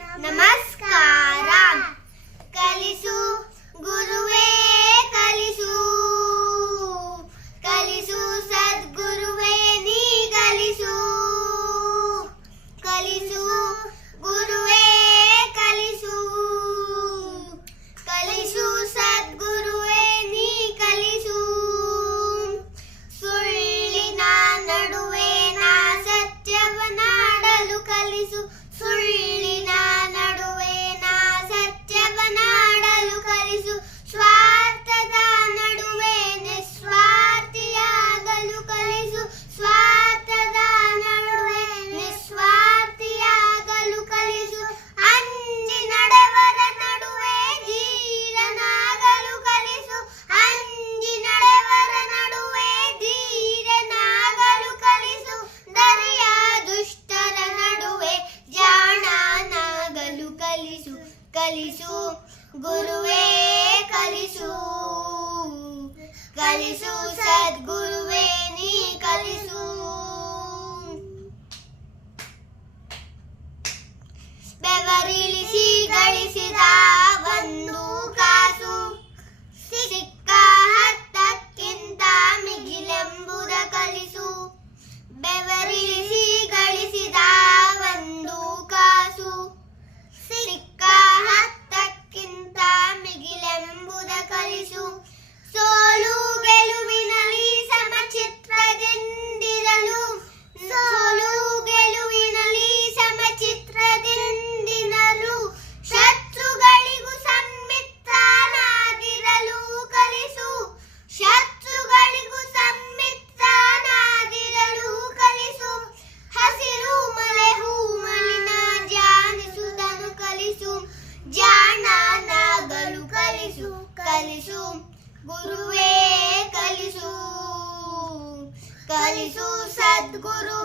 ನಮಸ್ಕಾರ. ಕಲಿಸು ಗುರುವೇ ಕಲಿಸು, ಕಲಿಸು ಸದ್ಗುರುವೇ ನೀ ಕಲಿಸು, ಕಲಿಸು ಗುರುವೇ ಕಲಿಸು, ಕಲಿಸು ಸದ್ಗುರುವೇ ನೀ ಕಲಿಸು. ಸುಳ್ಳಿನ ನಡುವೆ ನಾ ಸತ್ಯವನಾಡಲು ಕಲಿಸು, ಸುಳ್ಳಿನ ನಡುವೆ ನಾ ಸತ್ಯವನಾಡಲು ಕಲಿಸು. ಸ್ವಾರ್ಥದ ನಡುವೆ ನಿಸ್ವಾರ್ಥಿಯಾಗಲು ಕಲಿಸು, ಸ್ವಾರ್ಥದ ನಡುವೆ ನಿಸ್ವಾರ್ಥಿಯಾಗಲು ಕಲಿಸು. ಅಂಜಿ ನಡೆವರ ನಡುವೆ ಧೀರನಾಗಲು ಕಲಿಸು, ಅಂಜಿ ನಡೆವರ ನಡುವೆ ಧೀರನಾಗಲು ಕಲಿಸು. ದರೆಯ ದುಷ್ಟರ ನಡುವೆ ಜಾಣನಾಗಲು ಕಲಿಸು, ಕಲಿಸು ಗುರುವೇ ಕಲಿಸು, ಕಲಿಸು ಸದ್ಗುರುವೇ ನೀ ಕಲಿಸು. ಬೆವರಿಳಿಸಿ ಗಳಿಸಿದ ಒಂದು ಕಾಸು ಸಿಕ್ಕ ಹತ್ತಕ್ಕಿಂತ ಮಿಗಿಲೆಂಬುದ ಕಲಿಸು. ಬೆವರಿಳಿಸಿ ಗಳಿಸಿದ ಒಂದು ಕಾಸು ಸಿಕ್ಕ ಹತ್ತಕ್ಕಿಂತ ಮಿಗಿಲೆಂಬುದ ಕಲಿಸು. ಸೋಲು ಗೆಲುವಿನಲ್ಲಿ ಸಮಚಿತ್ರದಿಂದಿರಲು, ಸೋಲು ಗೆಲುವಿನಲ್ಲಿ ಸಮಚಿತ್ರದಿಂದಿರಲು. ಶತ್ರುಗಳಿಗೂ ಸಂಮಿತ್ರನಾಗಿರಲು ಕಲಿಸು, ಶತ್ರುಗಳಿಗೂ ಸಂಮಿತ್ರನಾಗಿರಲು ಕಲಿಸು. ಹಸಿರು ಮಳೆ ಹೂ ಮಲಿನ ಧ್ಯಾನಿಸುವುದನ್ನು ಕಲಿಸು, ಜಾಣನಾಗಲು ಕಲಿಸು, ಕಲಿಸು ಗುರುವೇ ಕಲಿಸು, ಕಲಿಸು ಸದ್ಗುರು